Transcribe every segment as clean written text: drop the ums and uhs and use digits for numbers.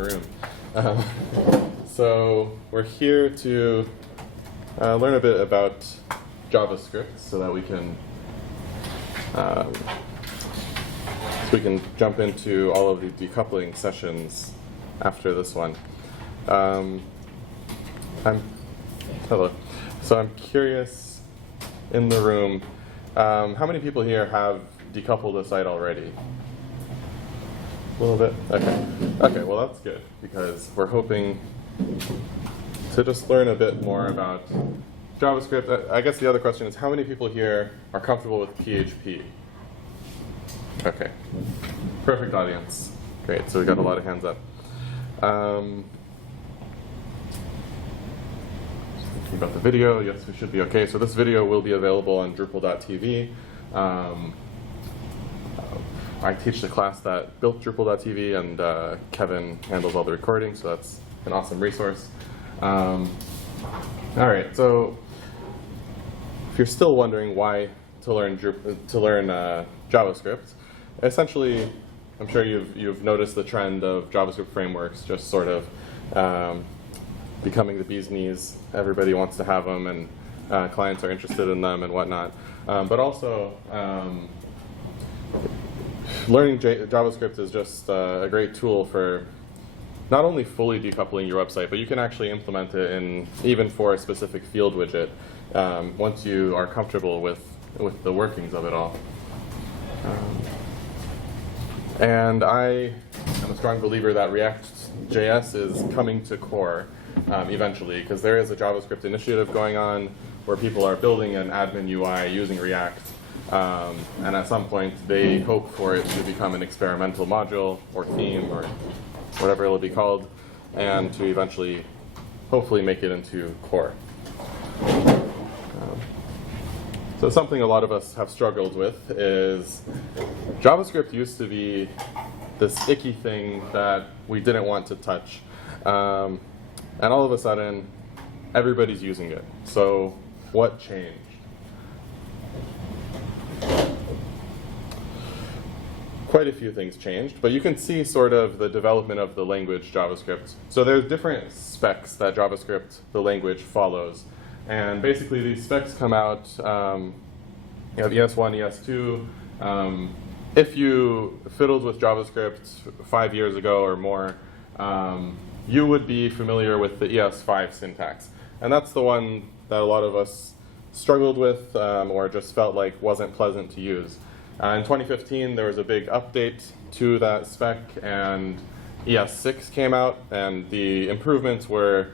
the room. So we're here to learn a bit about JavaScript so that we can jump into all of the decoupling sessions after this one. Hello. So I'm curious in the room, how many people here have decoupled a site already? A little bit? Okay. Okay, well that's good, because we're hoping to just learn a bit more about JavaScript. I guess the other question is, how many people here are comfortable with PHP? Okay. Perfect audience. Great, so we got a lot of hands up. Thinking about the video, yes, we should be okay. So this video will be available on Drupal.tv. I teach the class that built Drupal.tv, and Kevin handles all the recording, so that's an awesome resource. All right, so if you're still wondering why to learn JavaScript, essentially, I'm sure you've noticed the trend of JavaScript frameworks just sort of becoming the bee's knees. Everybody wants to have them, and clients are interested in them and whatnot. But also, learning JavaScript is just a great tool for not only fully decoupling your website, but you can actually implement it even for a specific field widget once you are comfortable with the workings of it all. And I am a strong believer that React.js is coming to core eventually, because there is a JavaScript initiative going on where people are building an admin UI using React. And at some point, they hope for it to become an experimental module or theme or whatever it'll be called, and to eventually, hopefully, make it into core. So something a lot of us have struggled with is JavaScript used to be this icky thing that we didn't want to touch. And all of a sudden, everybody's using it. So what changed? Quite a few things changed, but you can see sort of the development of the language JavaScript. So there's different specs that JavaScript, the language, follows. And basically these specs come out, you have ES1, ES2. If you fiddled with JavaScript 5 years ago or more, you would be familiar with the ES5 syntax. And that's the one that a lot of us struggled with or just felt like wasn't pleasant to use. In 2015, there was a big update to that spec, and ES6 came out, and the improvements were,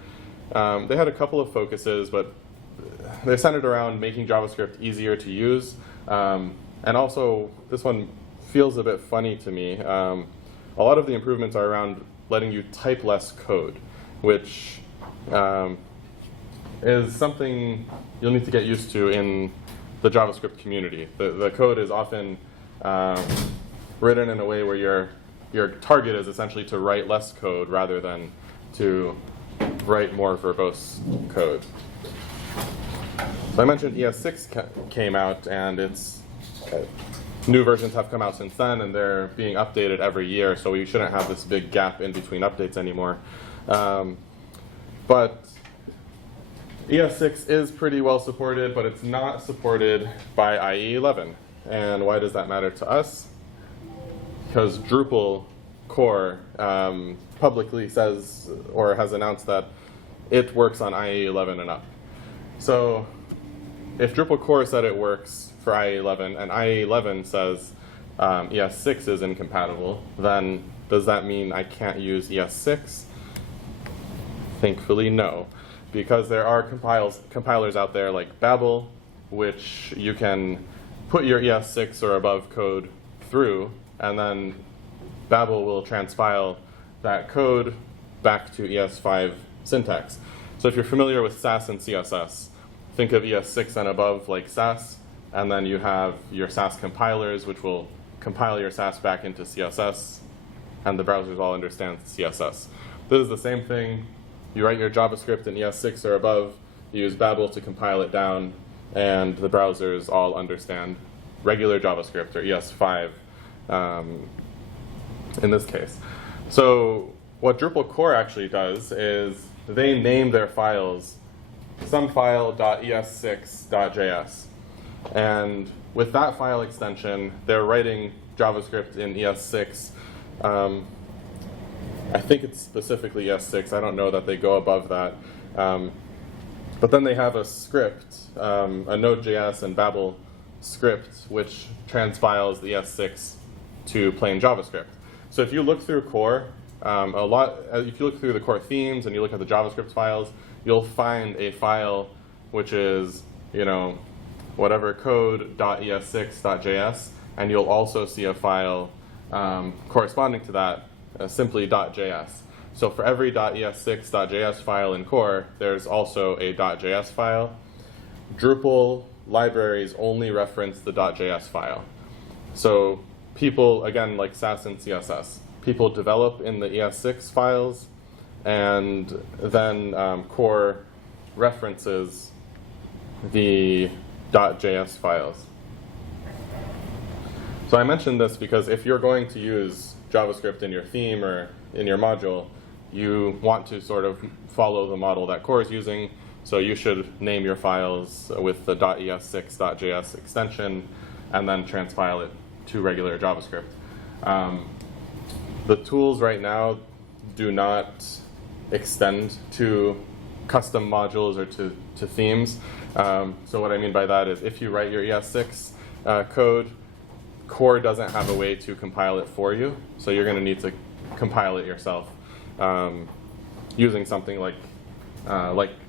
they had a couple of focuses, but they centered around making JavaScript easier to use. And also, this one feels a bit funny to me. A lot of the improvements are around letting you type less code, which is something you'll need to get used to in the JavaScript community. The code is often written in a way where your target is essentially to write less code rather than to write more verbose code. So I mentioned ES6 came out, and new versions have come out since then, and they're being updated every year, so we shouldn't have this big gap in between updates anymore. But ES6 is pretty well supported, but it's not supported by IE11. And why does that matter to us? Because Drupal core publicly says or has announced that it works on IE11 and up. So if Drupal core said it works for IE11 and IE11 says ES6 is incompatible, then does that mean I can't use ES6? Thankfully, no. Because there are compilers out there like Babel, which you can put your ES6 or above code through, and then Babel will transpile that code back to ES5 syntax. So if you're familiar with Sass and CSS, think of ES6 and above like Sass, and then you have your Sass compilers, which will compile your Sass back into CSS, and the browsers all understand CSS. This is the same thing. You write your JavaScript in ES6 or above, you use Babel to compile it down, and the browsers all understand regular JavaScript, or ES5 in this case. So what Drupal core actually does is they name their files somefile.es6.js. And with that file extension, they're writing JavaScript in ES6. I think it's specifically ES6. I don't know that they go above that. But then they have a script, a Node.js and Babel script, which transpiles the ES6 to plain JavaScript. So if you look through core, if you look through the core themes and you look at the JavaScript files, you'll find a file which is, whatever code.es6.js, and you'll also see a file corresponding to that, simply .js. So for every .es6.js file in core, there's also a .js file. Drupal libraries only reference the .js file. So people, again, like Sass and CSS, people develop in the ES6 files, and then core references the .js files. So I mentioned this because if you're going to use JavaScript in your theme or in your module, you want to sort of follow the model that core is using. So you should name your files with the .es6.js extension and then transpile it to regular JavaScript. The tools right now do not extend to custom modules or to themes. So what I mean by that is if you write your ES6 code, core doesn't have a way to compile it for you. So you're going to need to compile it yourself using something like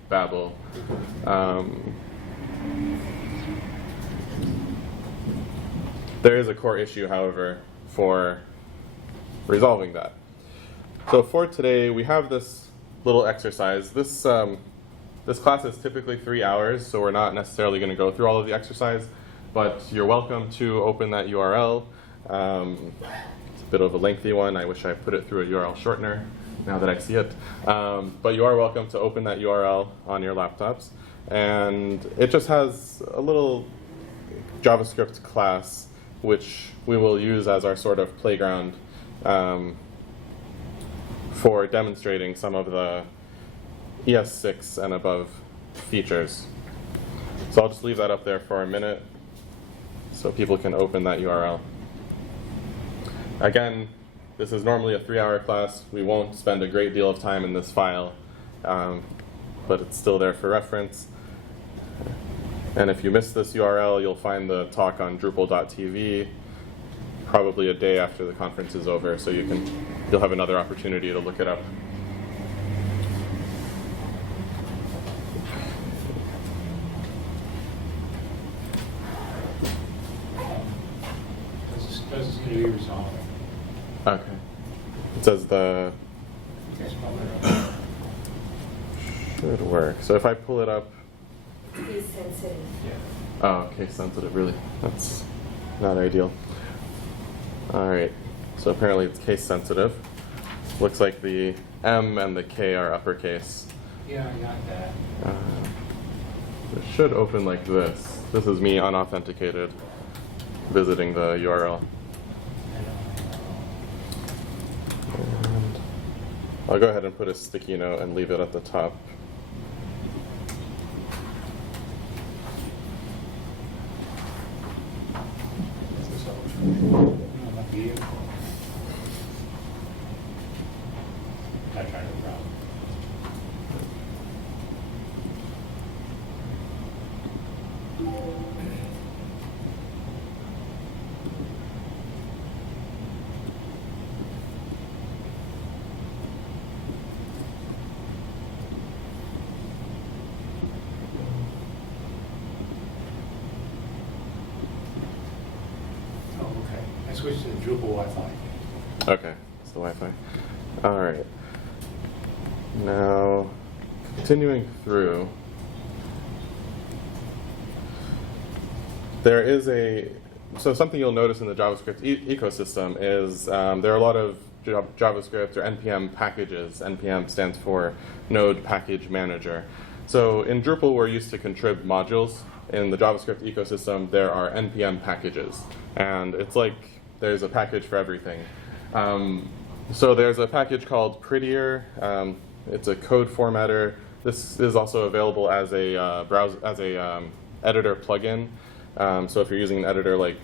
Babel. There is a core issue, however, for resolving that. So for today, we have this little exercise. This class is typically 3 hours, so we're not necessarily going to go through all of the exercise, but you're welcome to open that URL. It's a bit of a lengthy one. I wish I put it through a URL shortener now that I see it. But you are welcome to open that URL on your laptops. And it just has a little JavaScript class, which we will use as our sort of playground for demonstrating some of the ES6 and above features. So I'll just leave that up there for a minute so people can open that URL. Again, this is normally a 3-hour class. We won't spend a great deal of time in this file, but it's still there for reference. And if you miss this URL, you'll find the talk on Drupal.tv probably a day after the conference is over, so you'll have another opportunity to look it up. This is going to be resolved. Okay. It says the should work. So if I pull it up. Case sensitive. Yeah. Oh, case sensitive, really. That's not ideal. All right. So apparently it's case sensitive. Looks like the M and the K are uppercase. Yeah, I got that. It should open like this. This is me unauthenticated visiting the URL. And I'll go ahead and put a sticky note and leave it at the top. Switch to Drupal Wi-Fi. Okay, it's the Wi-Fi. All right. Now, continuing through, there is something you'll notice in the JavaScript ecosystem is there are a lot of JavaScript or NPM packages. NPM stands for Node Package Manager. So in Drupal, we're used to contrib modules. In the JavaScript ecosystem, there are NPM packages. And it's like there's a package for everything. So there's a package called Prettier. It's a code formatter. This is also available as a editor plugin. So if you're using an editor like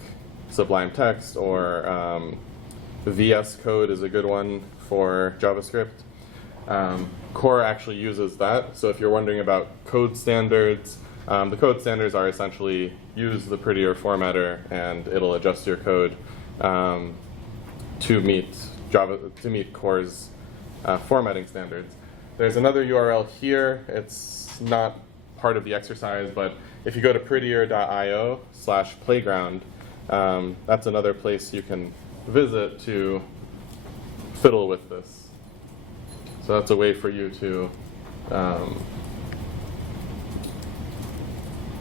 Sublime Text or VS Code is a good one for JavaScript. Core actually uses that. So if you're wondering about code standards, the code standards are essentially use the Prettier formatter and it'll adjust your code to meet Core's formatting standards. There's another URL here. It's not part of the exercise, but if you go to prettier.io/playground, that's another place you can visit to fiddle with this. So that's a way for you to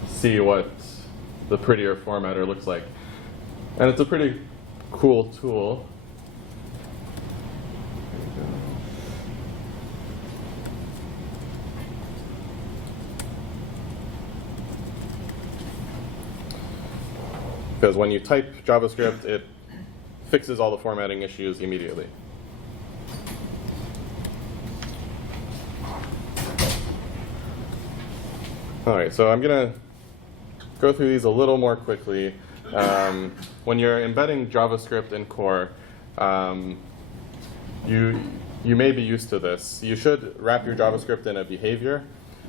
see what the Prettier formatter looks like. And it's a pretty cool tool. Because when you type JavaScript, it fixes all the formatting issues immediately. All right, so I'm going to go through these a little more quickly. When you're embedding JavaScript in Core, you may be used to this. You should wrap your JavaScript in a behavior.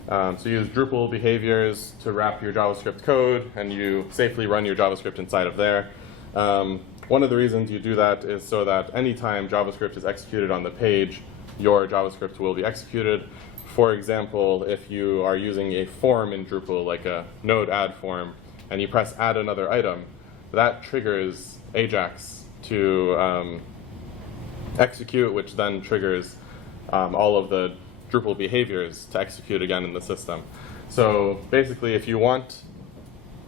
So you use Drupal behaviors to wrap your JavaScript code, and you safely run your JavaScript inside of there. One of the reasons you do that is so that anytime JavaScript is executed on the page, your JavaScript will be executed. For example, if you are using a form in Drupal, like a node add form, and you press add another item, that triggers Ajax to execute, which then triggers all of the Drupal behaviors to execute again in the system. So basically, if you want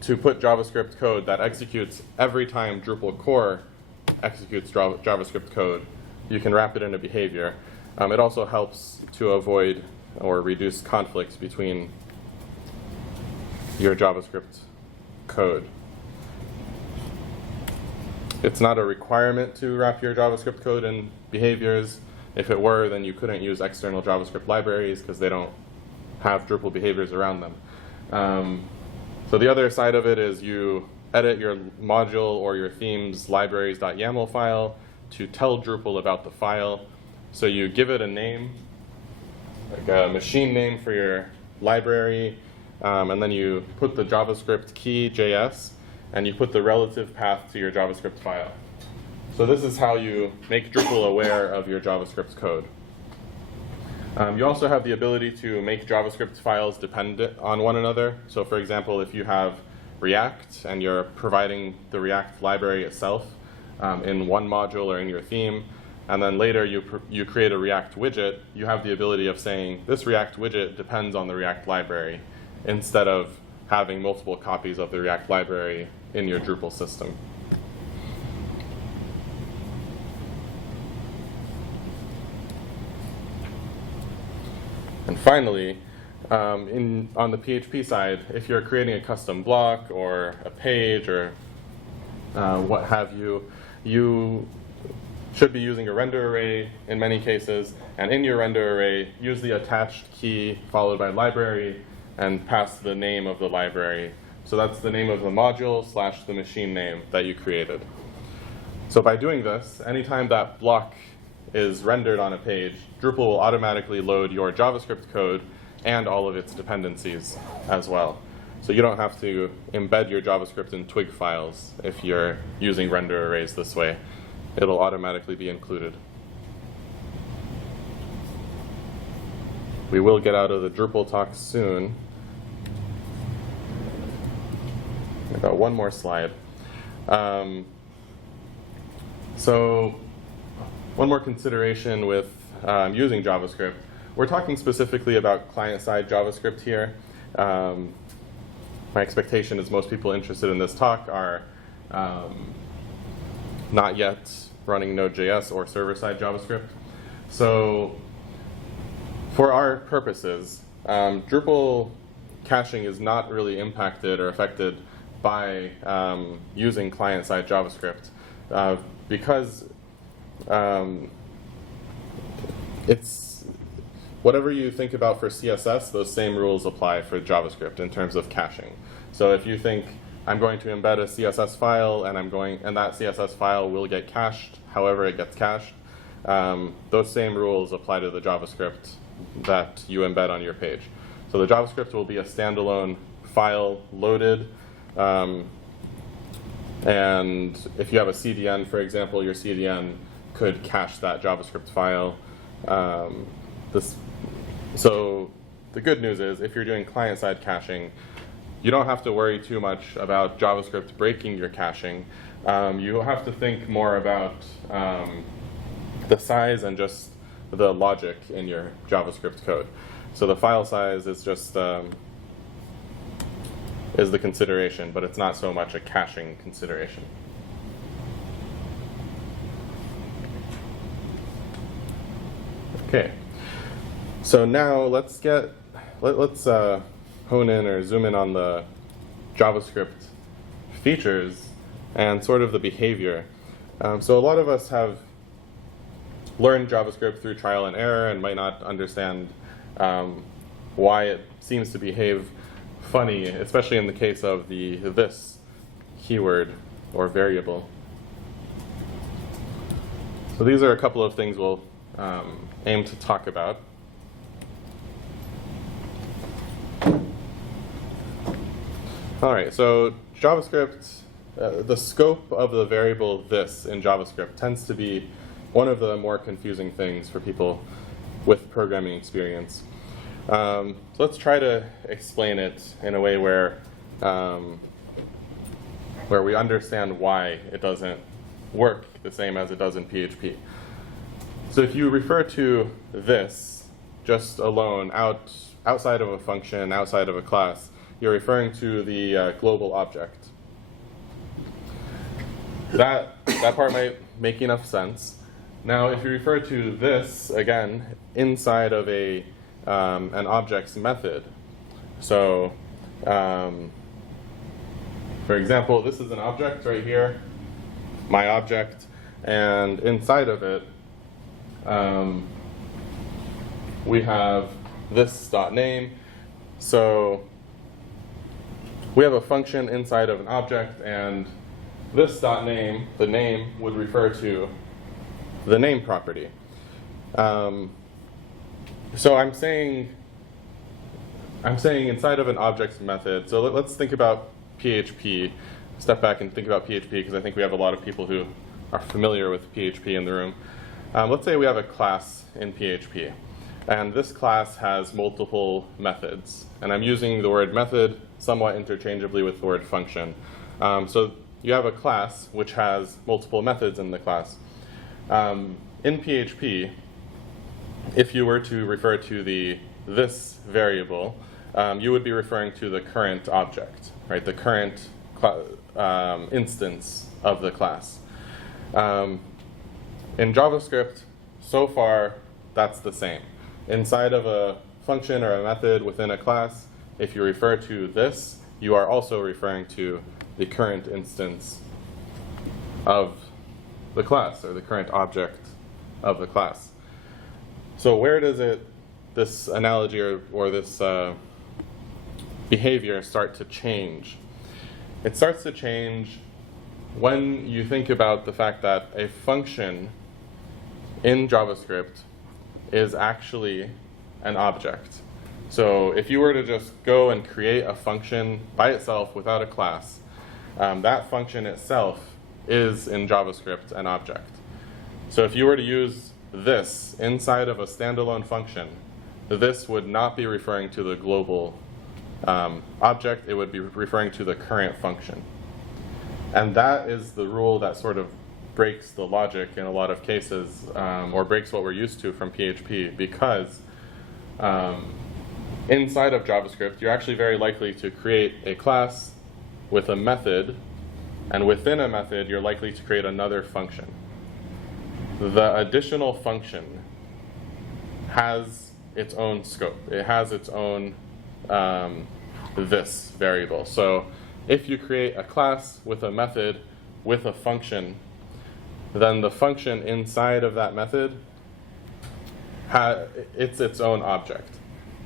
to put JavaScript code that executes every time Drupal core executes JavaScript code, you can wrap it in a behavior. It also helps to avoid or reduce conflicts between your JavaScript code. It's not a requirement to wrap your JavaScript code in behaviors. If it were, then you couldn't use external JavaScript libraries because they don't have Drupal behaviors around them. So the other side of it is you edit your module or your theme's libraries.yaml file to tell Drupal about the file. So you give it a name, like a machine name for your library, and then you put the JavaScript key JS, and you put the relative path to your JavaScript file. So this is how you make Drupal aware of your JavaScript code. You also have the ability to make JavaScript files dependent on one another. So for example, if you have React and you're providing the React library itself in one module or in your theme, and then later you create a React widget, you have the ability of saying, this React widget depends on the React library, instead of having multiple copies of the React library in your Drupal system. And finally, on the PHP side, if you're creating a custom block or a page or what have you, you should be using a render array in many cases. And in your render array, use the attached key followed by library and pass the name of the library. So that's the name of the module / the machine name that you created. So by doing this, anytime that block is rendered on a page, Drupal will automatically load your JavaScript code and all of its dependencies as well. So you don't have to embed your JavaScript in twig files if you're using render arrays this way. It'll automatically be included. We will get out of the Drupal talk soon. I've got one more slide. So one more consideration with using JavaScript. We're talking specifically about client-side JavaScript here. My expectation is most people interested in this talk are not yet running Node.js or server-side JavaScript. So for our purposes, Drupal caching is not really impacted or affected by using client-side JavaScript because it's whatever you think about for CSS, those same rules apply for JavaScript in terms of caching. So if you think I'm going to embed a CSS file and that CSS file will get cached however it gets cached, those same rules apply to the JavaScript that you embed on your page. So the JavaScript will be a standalone file loaded, and if you have a CDN, for example, your CDN could cache that JavaScript file. So the good news is if you're doing client-side caching, you don't have to worry too much about JavaScript breaking your caching. You have to think more about the size and just the logic in your JavaScript code. So the file size is just is the consideration, but it's not so much a caching consideration. Okay, so now let's hone in or zoom in on the JavaScript features and sort of the behavior. So a lot of us have learned JavaScript through trial and error and might not understand why it seems to behave funny, especially in the case of the this keyword or variable. So these are a couple of things we'll aim to talk about. All right, so JavaScript, the scope of the variable this in JavaScript tends to be one of the more confusing things for people with programming experience. So let's try to explain it in a way where we understand why it doesn't work the same as it does in PHP. So if you refer to this just alone, outside of a function, outside of a class, you're referring to the global object. That part might make enough sense. Now, if you refer to this, again, inside of an object's method, so for example, this is an object right here, my object, and inside of it, we have this .name. So we have a function inside of an object, and this .name, the name, would refer to the name property. So I'm saying inside of an object's method. So let's think about PHP. Step back and think about PHP because I think we have a lot of people who are familiar with PHP in the room. Let's say we have a class in PHP, and this class has multiple methods. And I'm using the word method somewhat interchangeably with the word function. So you have a class which has multiple methods in the class. In PHP, if you were to refer to this variable, you would be referring to the current object, right? The current instance of the class. In JavaScript, so far, that's the same. Inside of a function or a method within a class, if you refer to this, you are also referring to the current instance of the class, or the current object of the class. So where does this analogy or this behavior start to change? It starts to change when you think about the fact that a function in JavaScript is actually an object. So if you were to just go and create a function by itself without a class, that function itself is in JavaScript an object. So if you were to use this inside of a standalone function, this would not be referring to the global object, it would be referring to the current function. And that is the rule that sort of breaks the logic in a lot of cases, or breaks what we're used to from PHP, because inside of JavaScript, you're actually very likely to create a class with a method, and within a method, you're likely to create another function. The additional function has its own scope. It has its own this variable. So if you create a class with a method with a function, then the function inside of that method it's its own object.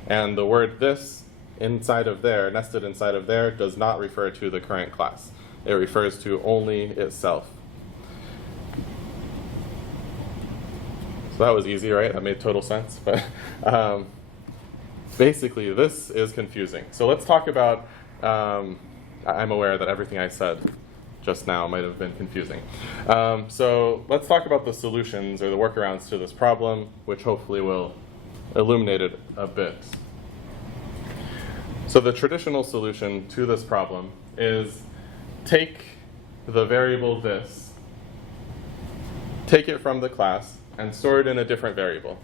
And the word this inside of there, nested inside of there, does not refer to the current class. It refers to only itself. So that was easy, right? That made total sense. But basically, this is confusing. So let's talk about, I'm aware that everything I said just now might have been confusing. So let's talk about the solutions or the workarounds to this problem, which hopefully will illuminate it a bit. So the traditional solution to this problem is take the variable this, take it from the class, and store it in a different variable.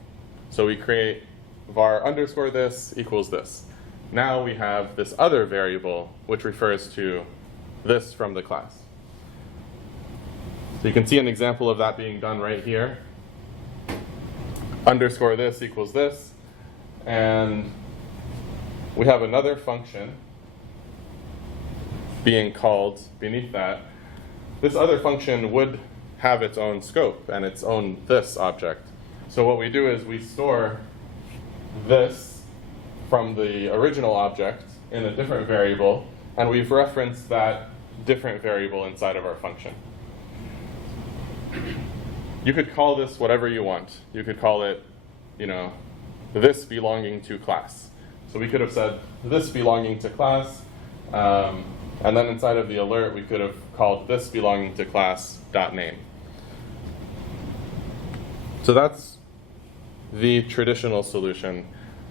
So we create var underscore this equals this. Now we have this other variable which refers to this from the class. So you can see an example of that being done right here. Underscore this equals this. And we have another function being called beneath that. This other function would have its own scope and its own this object. So what we do is we store this from the original object in a different variable, and we've referenced that different variable inside of our function. You could call this whatever you want. You could call it, this belonging to class. So we could have said this belonging to class, and then inside of the alert we could have called this belonging to class .name. So that's the traditional solution.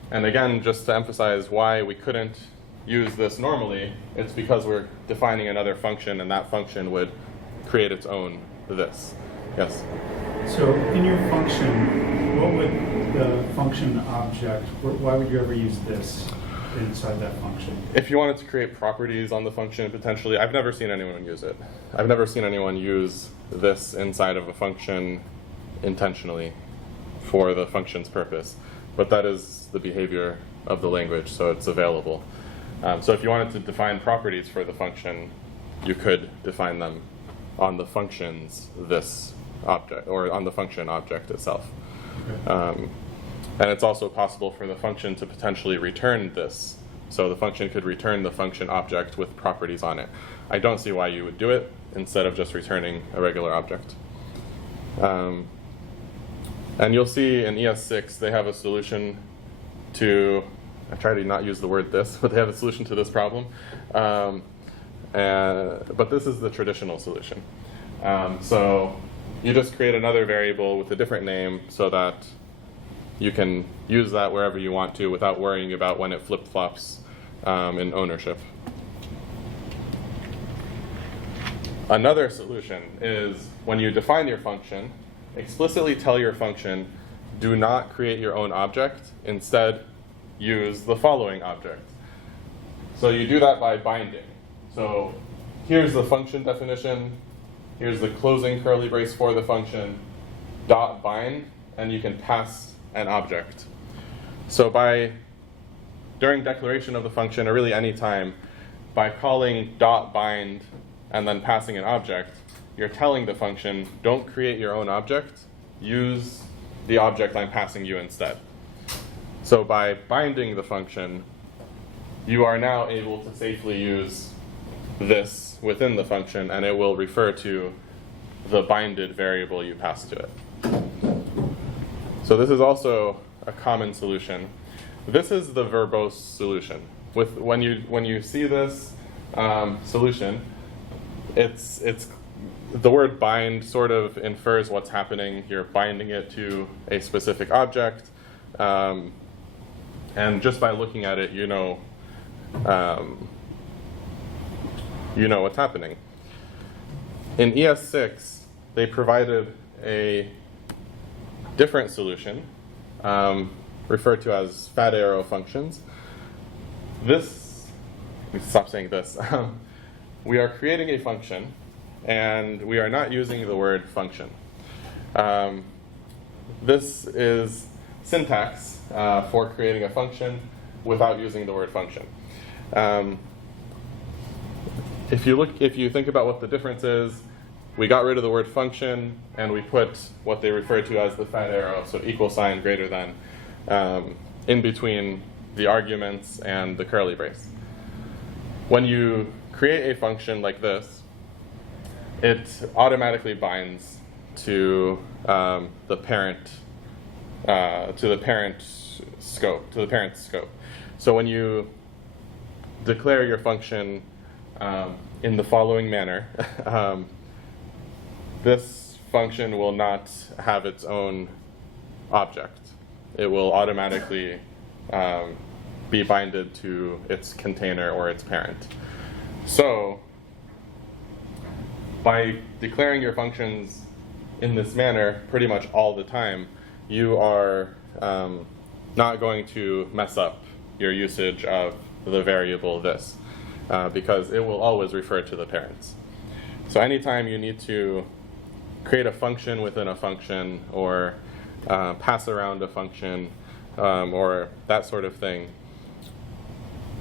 And again, just to emphasize why we couldn't use this normally, it's because we're defining another function, and that function would create its own this. Yes? So in your function, what would the function object, why would you ever use this inside that function? If you wanted to create properties on the function, potentially, I've never seen anyone use it. I've never seen anyone use this inside of a function intentionally for the function's purpose. But that is the behavior of the language, so it's available. So if you wanted to define properties for the function, you could define them on the function's this object, or on the function object itself. Okay. And it's also possible for the function to potentially return this. So the function could return the function object with properties on it. I don't see why you would do it instead of just returning a regular object. And you'll see in ES6 they have a solution to, I try to not use the word this, but they have a solution to this problem. But this is the traditional solution. So you just create another variable with a different name so that you can use that wherever you want to without worrying about when it flip-flops in ownership. Another solution is when you define your function, explicitly tell your function, do not create your own object. Instead, use the following object. So you do that by binding. So here's the function definition. Here's the closing curly brace for the function, dot bind, and you can pass an object. So during declaration of the function, or really any time, by calling dot bind and then passing an object, you're telling the function, don't create your own object, use the object I'm passing you instead. So by binding the function, you are now able to safely use this within the function, and it will refer to the binded variable you pass to it. So this is also a common solution. This is the verbose solution. When you see this solution, it's the word bind sort of infers what's happening. You're binding it to a specific object, and just by looking at it, you know what's happening. In ES6, they provided a different solution, referred to as fat arrow functions. Let me stop saying this. We are creating a function, and we are not using the word function. This is syntax for creating a function without using the word function. If you think about what the difference is, we got rid of the word function, and we put what they refer to as the fat arrow, so equal sign greater than, in between the arguments and the curly brace. When you create a function like this, it automatically binds to the parent scope. So when you declare your function in the following manner, this function will not have its own object. It will automatically be binded to its container or its parent. So by declaring your functions in this manner pretty much all the time, you are not going to mess up your usage of the variable this, because it will always refer to the parents. So anytime you need to create a function within a function, or pass around a function, or that sort of thing,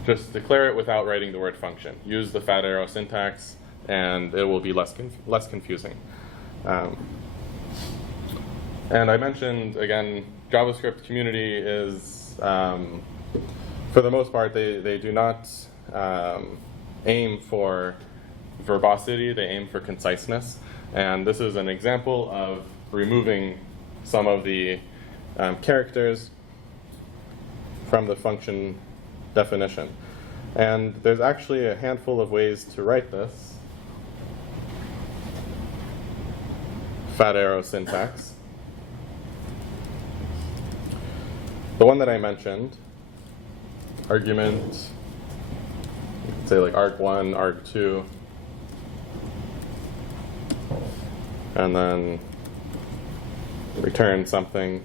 just declare it without writing the word function. Use the fat arrow syntax, and it will be less confusing. And I mentioned, again, JavaScript community is, for the most part, they do not aim for verbosity, they aim for conciseness. And this is an example of removing some of the characters from the function definition. And there's actually a handful of ways to write this fat arrow syntax. The one that I mentioned, argument, say like arg1, arg2, and then return something.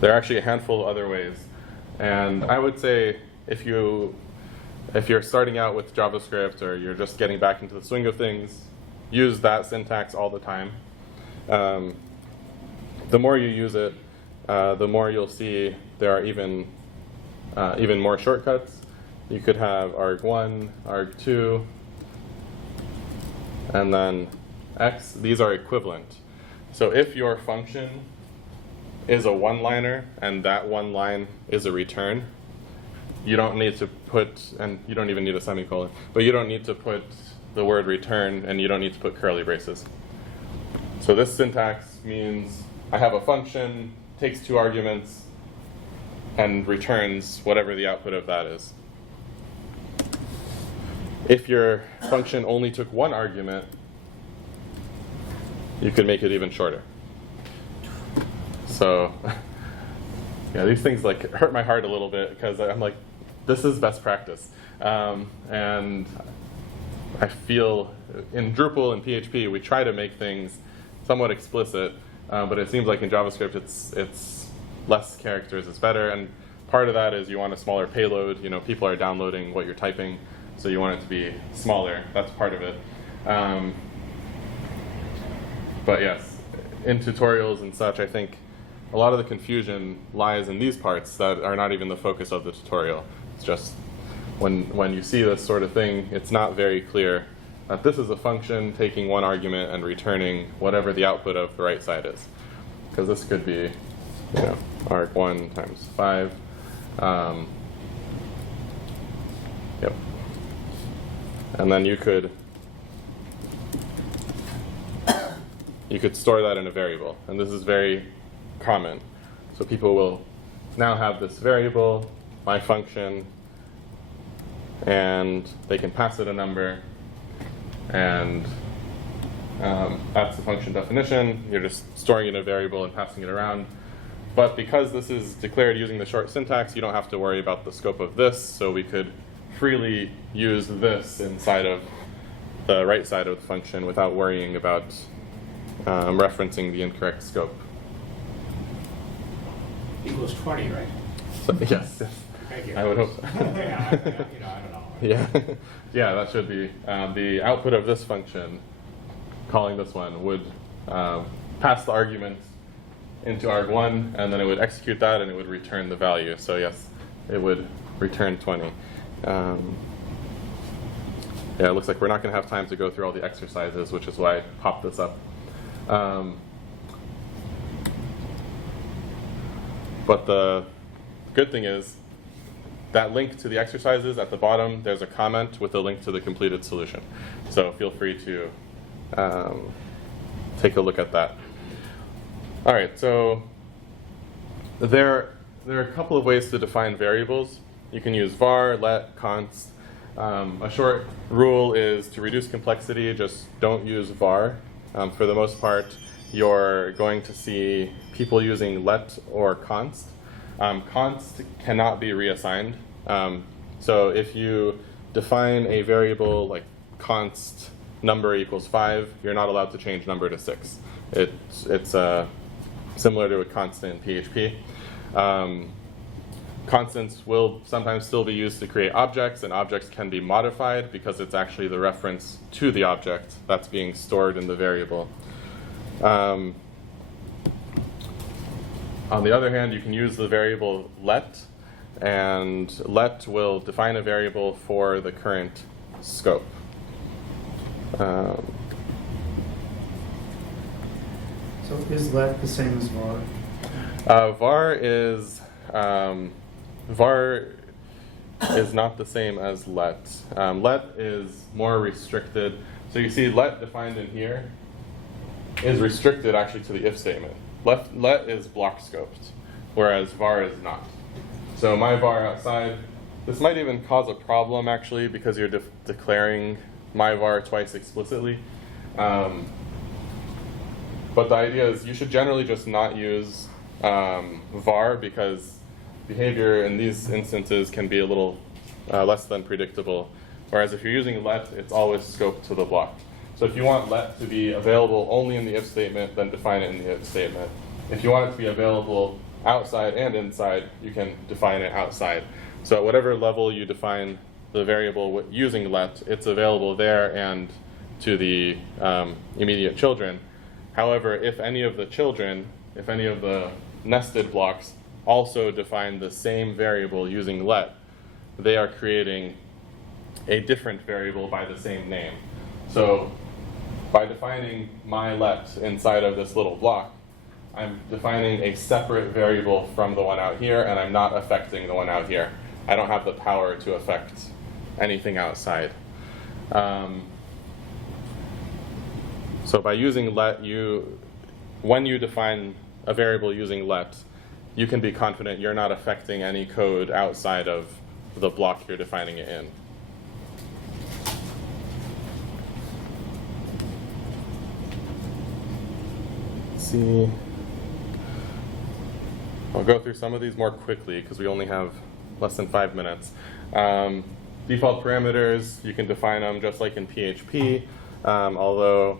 There are actually a handful of other ways. And I would say if you're starting out with JavaScript, or you're just getting back into the swing of things, use that syntax all the time. The more you use it, the more you'll see there are even more shortcuts. You could have arg1, arg2, and then x. These are equivalent. So if your function is a one-liner and that one line is a return, you don't need to put, and you don't even need a semicolon, but you don't need to put the word return, and you don't need to put curly braces. So this syntax means I have a function, takes 2 arguments, and returns whatever the output of that is. If your function only took 1 argument, you could make it even shorter. So yeah, these things like hurt my heart a little bit, because I'm like, this is best practice. And I feel in Drupal and PHP, we try to make things somewhat explicit, but it seems like in JavaScript it's less characters is better. And part of that is you want a smaller payload. You know, people are downloading what you're typing, so you want it to be smaller. That's part of it. But yes, in tutorials and such, I think a lot of the confusion lies in these parts that are not even the focus of the tutorial. It's just when you see this sort of thing, it's not very clear that this is a function taking 1 argument and returning whatever the output of the right side is. Because this could be, you know, arg1 times 5. Yep. And then you could store that in a variable, and this is very common. So people will now have this variable, my function, and they can pass it a number, and that's the function definition. You're just storing it in a variable and passing it around. But because this is declared using the short syntax, you don't have to worry about the scope of this, so we could freely use this inside of the right side of the function without worrying about referencing the incorrect scope. Equals 20, right? So, yes, Thank you. I would hope so. Yeah, I don't know. Yeah, yeah, that should be the output of this function. Calling this one would pass the argument into arg1, and then it would execute that, and it would return the value. So yes, it would return 20. Yeah, it looks like we're not going to have time to go through all the exercises, which is why I popped this up. But the good thing is that link to the exercises at the bottom, there's a comment with a link to the completed solution. So feel free to take a look at that. All right, so there are a couple of ways to define variables. You can use var, let, const. A short rule is to reduce complexity, just don't use var. For the most part, you're going to see people using let or const. Const cannot be reassigned. So if you define a variable like const number equals 5, you're not allowed to change number to 6. It's similar to a constant in PHP. Constants will sometimes still be used to create objects, and objects can be modified because it's actually the reference to the object that's being stored in the variable. On the other hand, you can use the variable let, and let will define a variable for the current scope. So is let the same as var? var is not the same as let. Let is more restricted. So you see let defined in here is restricted actually to the if statement. Let is block scoped, whereas var is not. So my var outside, this might even cause a problem actually because you're declaring my var twice explicitly. But the idea is you should generally just not use var because behavior in these instances can be a little less than predictable. Whereas if you're using let, it's always scoped to the block. So if you want let to be available only in the if statement, then define it in the if statement. If you want it to be available outside and inside, you can define it outside. So at whatever level you define the variable using let, it's available there and to the immediate children. However, if any of the children, if any of the nested blocks also define the same variable using let, they are creating a different variable by the same name. So by defining my let inside of this little block, I'm defining a separate variable from the one out here, and I'm not affecting the one out here. I don't have the power to affect anything outside. So by using let, when you define a variable using let, you can be confident you're not affecting any code outside of the block you're defining it in. Let's see. I'll go through some of these more quickly because we only have less than 5 minutes. Default parameters, you can define them just like in PHP, although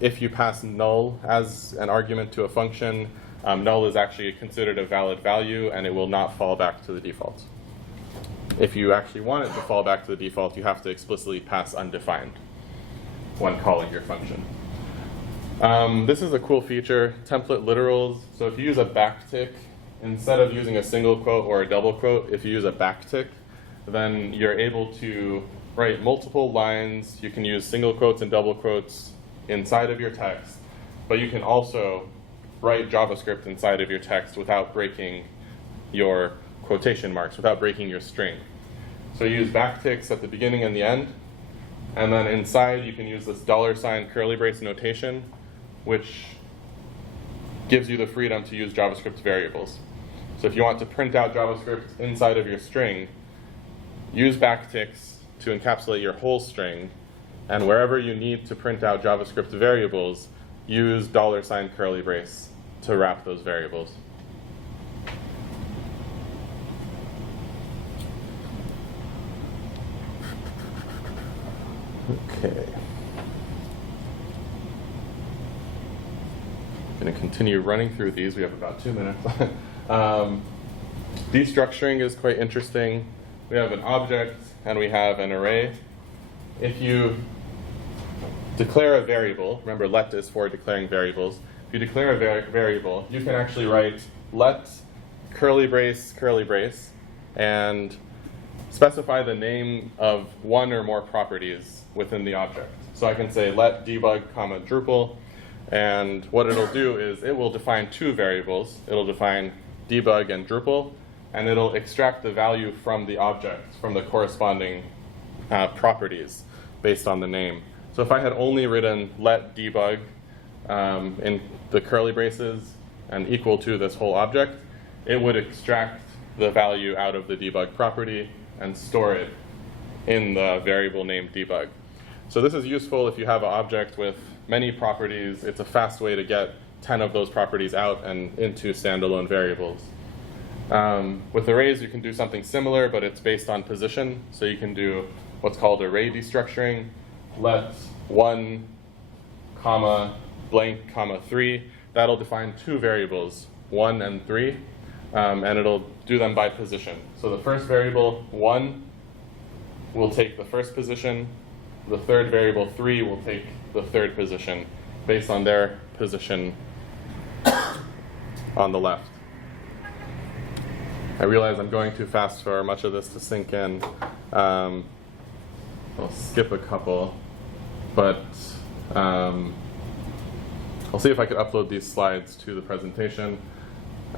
if you pass null as an argument to a function, null is actually considered a valid value and it will not fall back to the default. If you actually want it to fall back to the default, you have to explicitly pass undefined when calling your function. This is a cool feature, template literals. So if you use a backtick, instead of using a single quote or a double quote, if you use a backtick, then you're able to write multiple lines. You can use single quotes and double quotes inside of your text, but you can also write JavaScript inside of your text without breaking your quotation marks, without breaking your string. So you use backticks at the beginning and the end, and then inside you can use this $ curly brace notation, which gives you the freedom to use JavaScript variables. So if you want to print out JavaScript inside of your string, use backticks to encapsulate your whole string, and wherever you need to print out JavaScript variables, use $ curly brace to wrap those variables. Okay. I'm going to continue running through these. We have about 2 minutes. Destructuring is quite interesting. We have an object and we have an array. If you declare a variable, remember let is for declaring variables. If you declare a variable, you can actually write let curly brace, and specify the name of one or more properties within the object. So I can say let debug comma Drupal, and what it'll do is it will define two variables. It'll define debug and Drupal, and it'll extract the value from the object, from the corresponding properties based on the name. So if I had only written let debug in the curly braces and equal to this whole object, it would extract the value out of the debug property and store it in the variable named debug. So this is useful if you have an object with many properties. It's a fast way to get 10 of those properties out and into standalone variables. With arrays, you can do something similar, but it's based on position. So you can do what's called array destructuring. Let 1, comma, blank, comma 3. That'll define two variables, 1 and 3, and it'll do them by position. So the first variable, 1, will take the first position. The third variable, 3, will take the third position based on their position on the left. I realize I'm going too fast for much of this to sink in. I'll skip a couple, but I'll see if I could upload these slides to the presentation.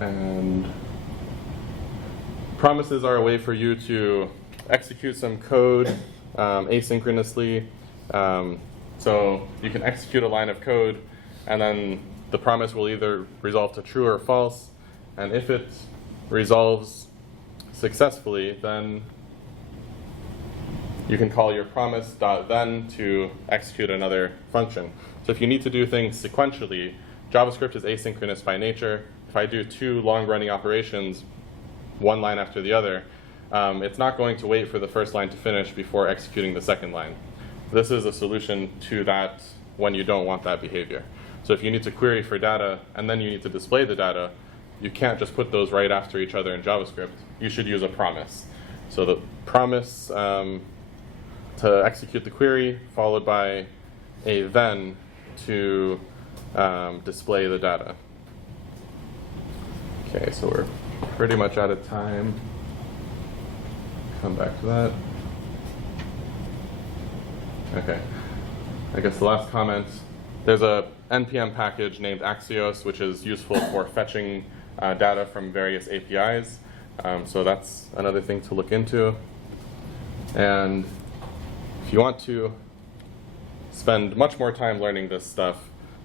And promises are a way for you to execute some code asynchronously. So you can execute a line of code, and then the promise will either resolve to true or false. And if it resolves successfully, then you can call your promise.then to execute another function. So if you need to do things sequentially, JavaScript is asynchronous by nature. If I do two long-running operations, one line after the other, it's not going to wait for the first line to finish before executing the second line. This is a solution to that when you don't want that behavior. So if you need to query for data and then you need to display the data, you can't just put those right after each other in JavaScript. You should use a promise. So the promise to execute the query followed by a then to display the data. Okay, so we're pretty much out of time. Come back to that. Okay, I guess the last comment, there's a NPM package named Axios, which is useful for fetching data from various APIs. So that's another thing to look into. And if you want to spend much more time learning this stuff,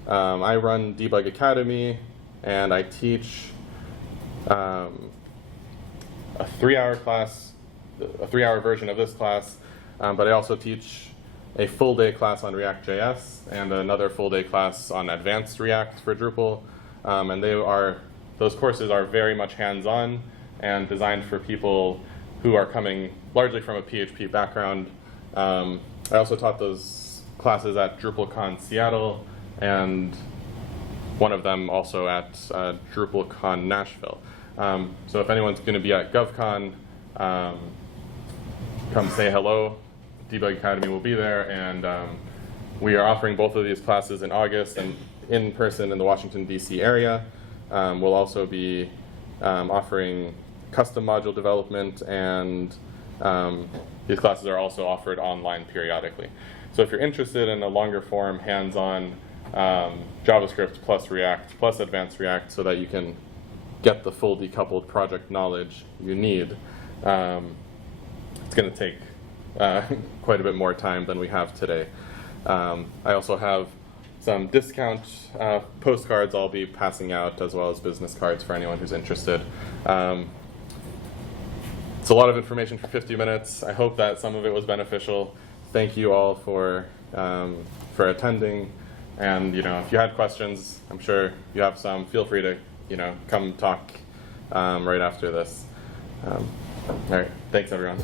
I run Debug Academy, and I teach a 3-hour class, a 3-hour version of this class, but I also teach a full-day class on React.js and another full-day class on advanced React for Drupal. And those courses are very much hands-on and designed for people who are coming largely from a PHP background. I also taught those classes at DrupalCon Seattle, and one of them also at DrupalCon Nashville. So if anyone's going to be at GovCon, come say hello. Debug Academy will be there, and we are offering both of these classes in August and in person in the Washington, D.C. area. We'll also be offering custom module development, and these classes are also offered online periodically. So if you're interested in a longer form, hands-on JavaScript plus React plus advanced React so that you can get the full decoupled project knowledge you need, it's going to take quite a bit more time than we have today. I also have some discount postcards I'll be passing out, as well as business cards for anyone who's interested. It's a lot of information for 50 minutes. I hope that some of it was beneficial. Thank you all for attending. And if you had questions, I'm sure you have some. Feel free to come talk right after this. All right, thanks everyone.